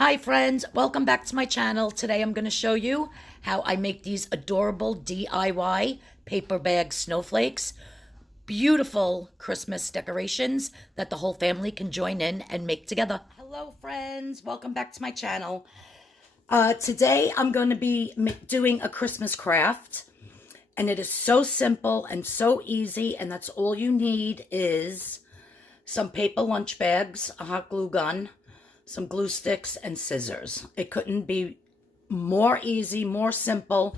Hi friends, welcome back to my channel. Today I'm going to show you how I make these adorable DIY paper bag snowflakes. Beautiful Christmas decorations that the whole family can join in and make together. Hello friends, welcome back to my channel. Today I'm going to be doing a Christmas craft, and it is so simple and so easy, and that's all you need is some paper lunch bags, a hot glue gun, some glue sticks, and scissors. It couldn't be more easy, more simple,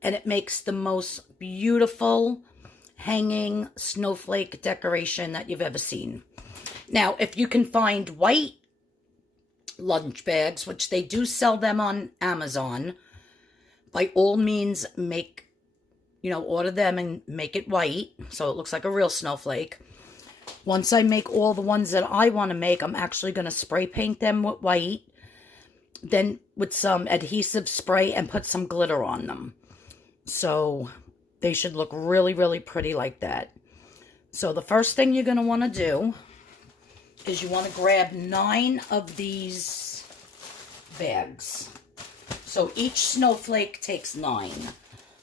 and it makes the most beautiful hanging snowflake decoration that you've ever seen. Now, if you can find white lunch bags, which they do sell them on Amazon, by all means order them and make it white so it looks like a real snowflake. Once I make all the ones that I want to make, I'm actually going to spray paint them with white, then with some adhesive spray and put some glitter on them. So they should look really, really pretty like that. So the first thing you're going to want to do is you want to grab 9 of these bags. So each snowflake takes 9.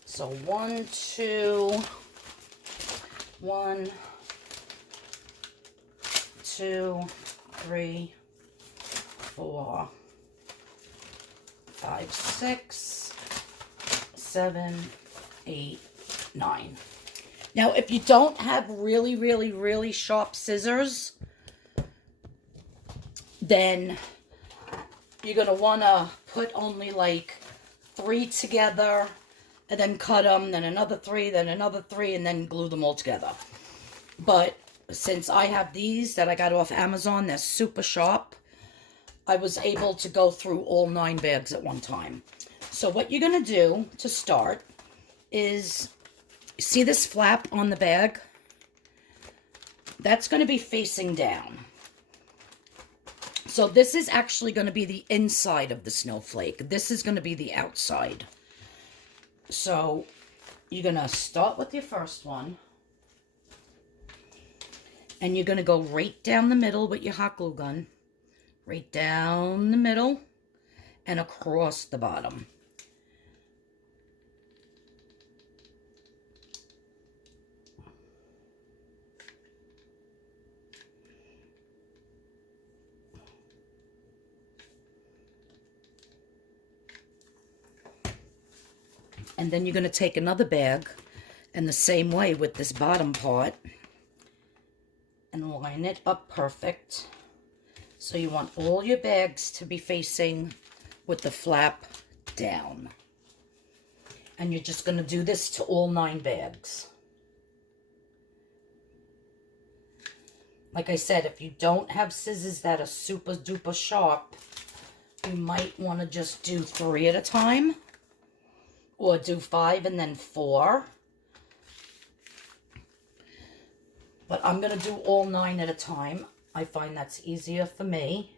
So 1, 2, 3, 4, 5, 6, 7, 8, 9. Now, if you don't have really, really, really sharp scissors, then you're going to want to put only like 3 together and then cut them, then another 3, then another 3, and then glue them all together. But since I have these that I got off Amazon, they're super sharp, I was able to go through all 9 bags at one time. So what you're going to do to start is, see this flap on the bag? That's going to be facing down. So this is actually going to be the inside of the snowflake. This is going to be the outside. So you're going to start with your first one. And you're going to go right down the middle with your hot glue gun. Right down the middle and across the bottom. And then you're going to take another bag and the same way with this bottom part and line it up perfect. So you want all your bags to be facing with the flap down. And you're just going to do this to all 9 bags. Like I said, if you don't have scissors that are super duper sharp, you might want to just do 3 at a time. Or do 5 and then 4. But I'm going to do all 9 at a time. I find that's easier for me.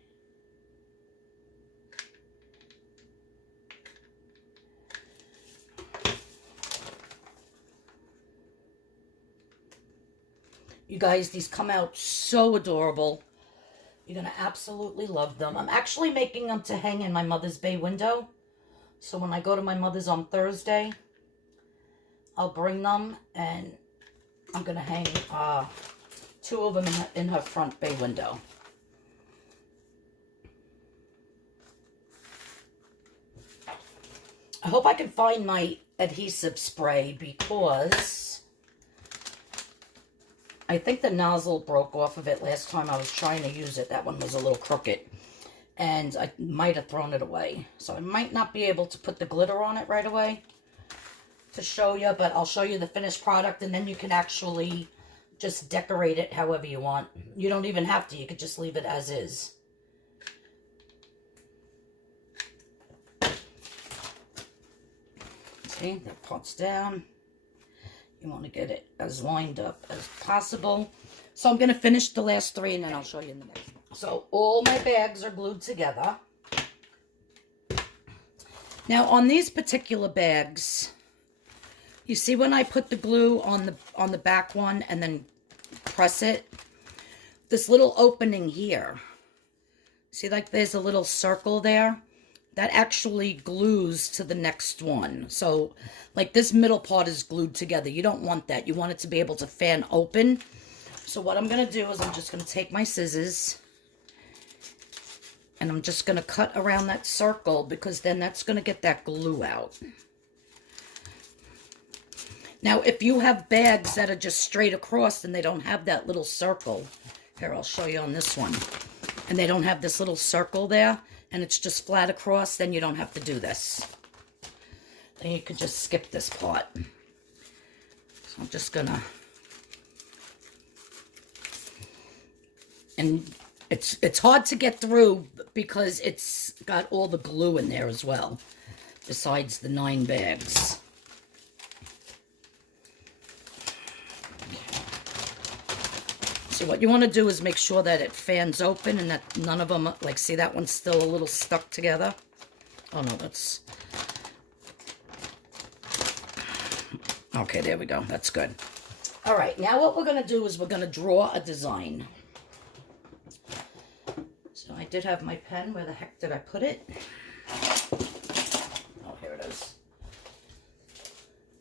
You guys, these come out so adorable. You're going to absolutely love them. I'm actually making them to hang in my mother's bay window. So when I go to my mother's on Thursday, I'll bring them and I'm going to hang 2 of them in her front bay window. I hope I can find my adhesive spray because I think the nozzle broke off of it last time I was trying to use it. That one was a little crooked and I might have thrown it away. So I might not be able to put the glitter on it right away to show you, but I'll show you the finished product and then you can actually just decorate it however you want. You don't even have to. You could just leave it as is. See, that part's down. You want to get it as lined up as possible. So I'm going to finish the last 3 and then I'll show you in the next one. So all my bags are glued together. Now on these particular bags, you see when I put the glue on the back one and then press it, this little opening here See, like there's a little circle there? That actually glues to the next one. So, like this middle part is glued together. You don't want that. You want it to be able to fan open. So what I'm going to do is I'm just going to take my scissors and I'm just going to cut around that circle because then that's going to get that glue out. Now, if you have bags that are just straight across and they don't have that little circle, here, I'll show you on this one, and they don't have this little circle there, and it's just flat across, then you don't have to do this. Then you can just skip this part. So I'm just going to... And it's hard to get through because it's got all the glue in there as well, besides the 9 bags. So what you want to do is make sure that it fans open and that none of them, like, see that one's still a little stuck together? Oh no, that's... Okay, there we go. That's good. All right, now what we're going to do is we're going to draw a design. So I did have my pen. Where the heck did I put it? Oh, here it is.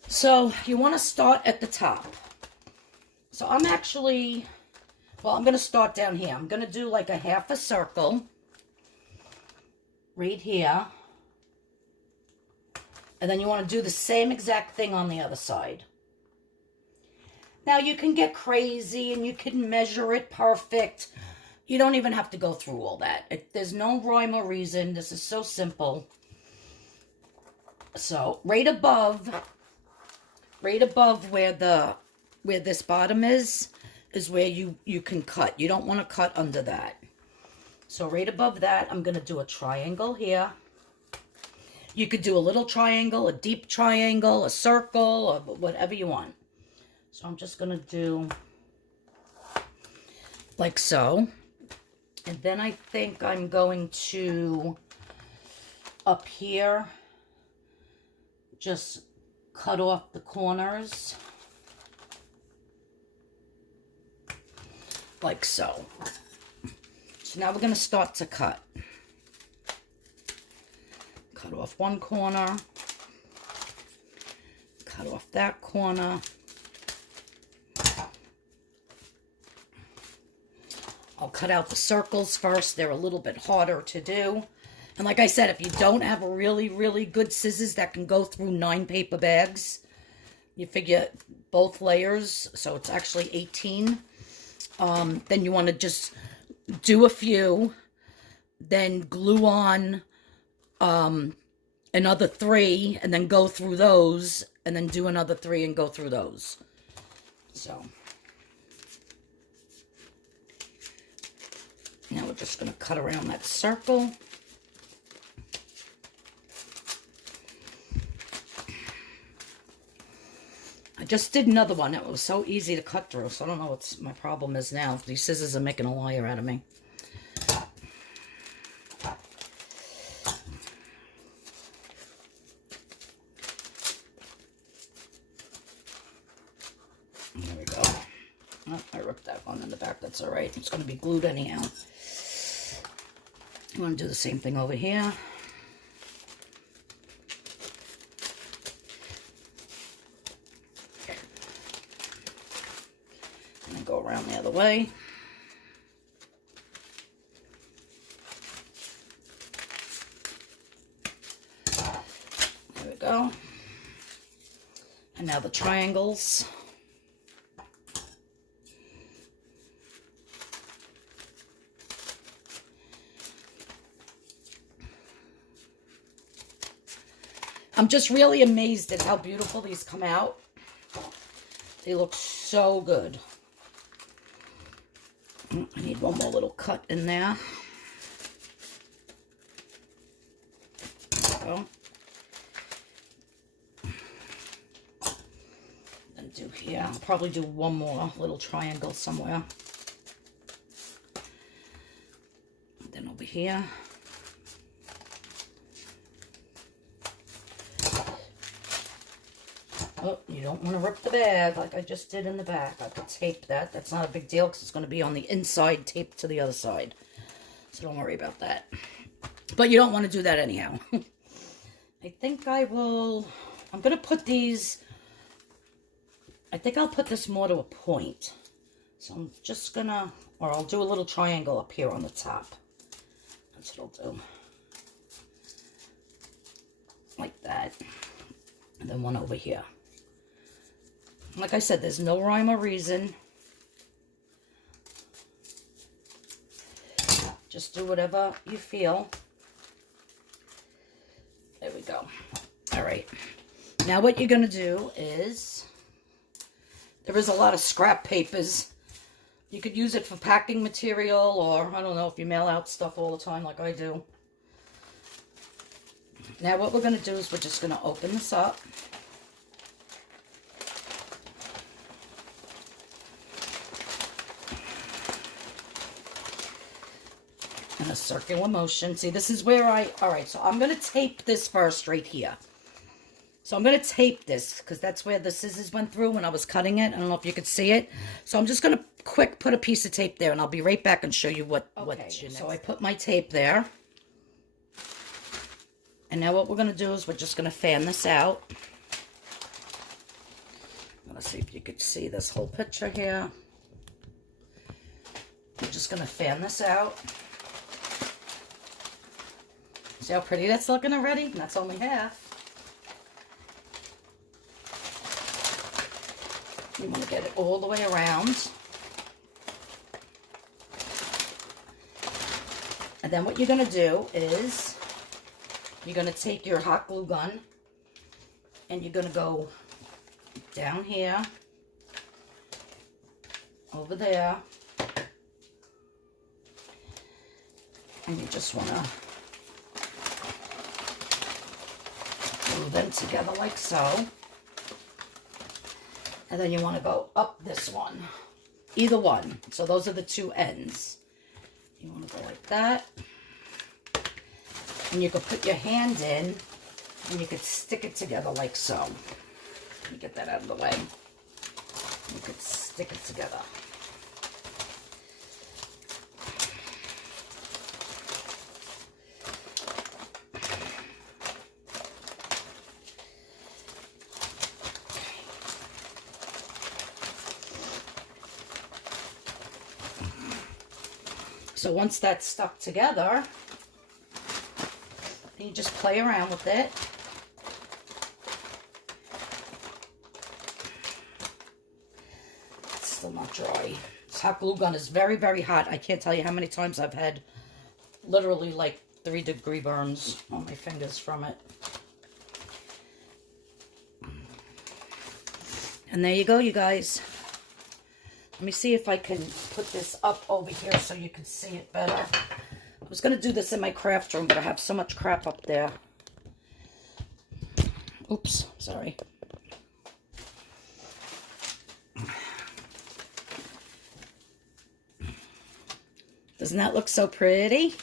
So you want to start at the top. So I'm actually, well, I'm going to start down here. I'm going to do like a half a circle right here. And then you want to do the same exact thing on the other side. Now you can get crazy and you can measure it perfect. You don't even have to go through all that. There's no rhyme or reason. This is so simple. So right above where this bottom is where you can cut. You don't want to cut under that. So right above that, I'm going to do a triangle here. You could do a little triangle, a deep triangle, a circle, or whatever you want. So I'm just going to do like so. And then I think I'm going to, up here, just cut off the corners. Like so. So now we're going to start to cut. Cut off one corner. Cut off that corner. I'll cut out the circles first. They're a little bit harder to do. And like I said, if you don't have really, really good scissors that can go through 9 paper bags, you figure both layers, so it's actually 18. Then you want to just do a few, then glue on another 3, and then go through those, and then do another 3 and go through those. So... now we're just going to cut around that circle. I just did another one. It was so easy to cut through, so I don't know what my problem is now. These scissors are making a liar out of me. There we go. Oh, I ripped that one in the back. That's all right. It's going to be glued anyhow. You want to do the same thing over here. And then go around the other way. There we go. And now the triangles. I'm just really amazed at how beautiful these come out. They look so good. I need one more little cut in there. There we go. Then do here. I'll probably do one more little triangle somewhere. And then over here. Oh, you don't want to rip the bag like I just did in the back. I could tape that. That's not a big deal because it's going to be on the inside taped to the other side. So So don't worry about that. But you don't want to do that anyhow. I think I'm going to put these, I think I'll put this more to a point. So I'm just going to, or I'll do a little triangle up here on the top. That's what I'll do. Like that. And then one over here. Like I said, there's no rhyme or reason. Just do whatever you feel. There we go. All right. Now what you're going to do is, there is a lot of scrap papers. You could use it for packing material, or I don't know if you mail out stuff all the time like I do. Now what we're going to do is we're just going to open this up. In a circular motion. See, this is where alright, so I'm going to tape this first right here. So I'm going to tape this because that's where the scissors went through when I was cutting it. I don't know if you could see it. So I'm just going to quick put a piece of tape there, and I'll be right back and show you what's your next. So I put my tape there. And now what we're going to do is we're just going to fan this out. I'm going to see if you could see this whole picture here. I'm just going to fan this out. See how pretty that's looking already? And that's only half. You want to get it all the way around. And then what you're going to do is you're going to take your hot glue gun and you're going to go down here, over there, and you just want to glue them together like so. And then you want to go up this one, either one. So those are the two ends. You want to go like that. And you could put your hand in and you could stick it together like so. Let me get that out of the way. You could stick it together. So once that's stuck together, you just play around with it. It's still not dry. This hot glue gun is very, very hot. I can't tell you how many times I've had literally like 3-degree burns on my fingers from it. And there you go, you guys. Let me see if I can put this up over here so you can see it better. I was going to do this in my craft room, but I have so much crap up there. Oops, sorry. Doesn't that look so pretty?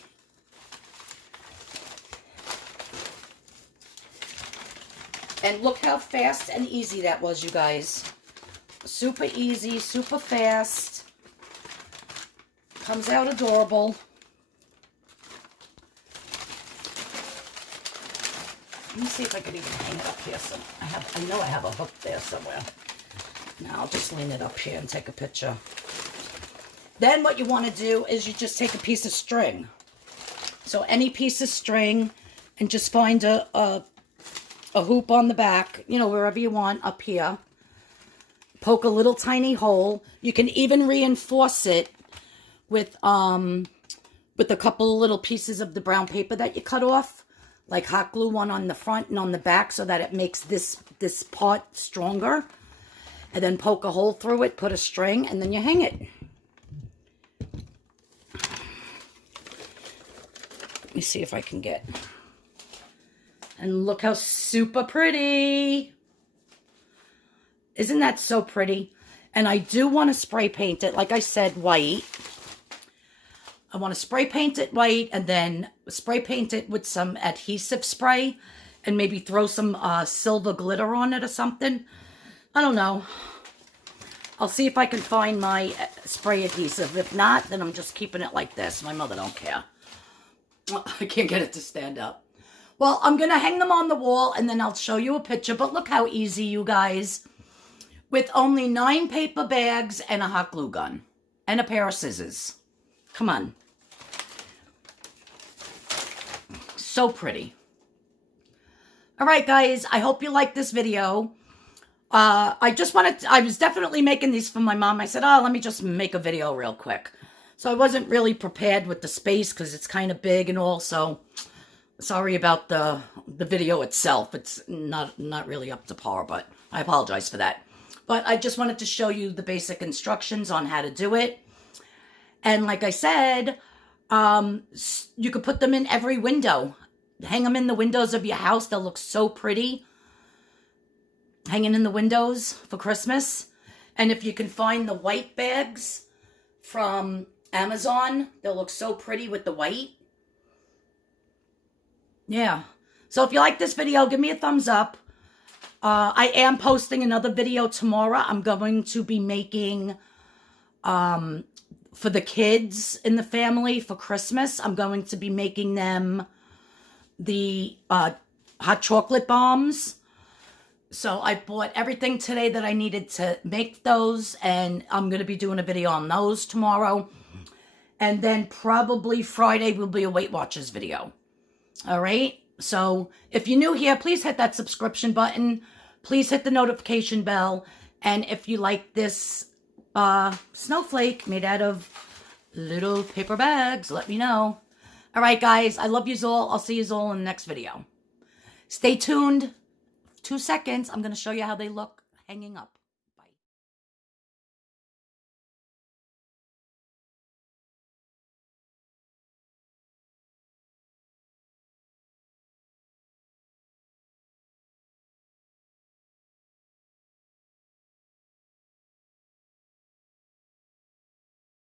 And look how fast and easy that was, you guys. Super easy, super fast. Comes out adorable. Let me see if I could even hang it up here. So I know I have a hook there somewhere. Now I'll just lean it up here and take a picture. Then what you want to do is you just take a piece of string. So any piece of string, and just find a hoop on the back, you know, wherever you want, up here. Poke a little tiny hole. You can even reinforce it with a couple of little pieces of the brown paper that you cut off, like hot glue, one on the front and on the back, so that it makes this part stronger. And then poke a hole through it, put a string, and then you hang it. Let me see if I can get. And look how super pretty. Isn't that so pretty? And I do want to spray paint it, like I said, white. I want to spray paint it white and then spray paint it with some adhesive spray and maybe throw some silver glitter on it or something. I don't know. I'll see if I can find my spray adhesive. If not, then I'm just keeping it like this. My mother don't care. I can't get it to stand up. Well, I'm going to hang them on the wall and then I'll show you a picture. But look how easy, you guys. With only 9 paper bags and a hot glue gun. And a pair of scissors. Come on. So pretty. All right, guys. I hope you liked this video. I was definitely making these for my mom. I said, oh, let me just make a video real quick. So I wasn't really prepared with the space because it's kind of big and all. So sorry about the video itself. It's not really up to par, but I apologize for that. But I just wanted to show you the basic instructions on how to do it. And like I said, you could put them in every window. Hang them in the windows of your house. They'll look so pretty. Hanging in the windows for Christmas. And if you can find the white bags from Amazon, they'll look so pretty with the white. Yeah. So if you like this video, give me a thumbs up. I am posting another video tomorrow. I'm going to be making, for the kids in the family for Christmas, I'm going to be making them the hot chocolate bombs. So I bought everything today that I needed to make those, and I'm going to be doing a video on those tomorrow. And then probably Friday will be a Weight Watchers video. All right? So if you're new here, please hit that subscription button. Please hit the notification bell. And if you like this snowflake made out of little paper bags, let me know. All right, guys. I love you all. I'll see you all in the next video. Stay tuned. 2 seconds. I'm going to show you how they look hanging up.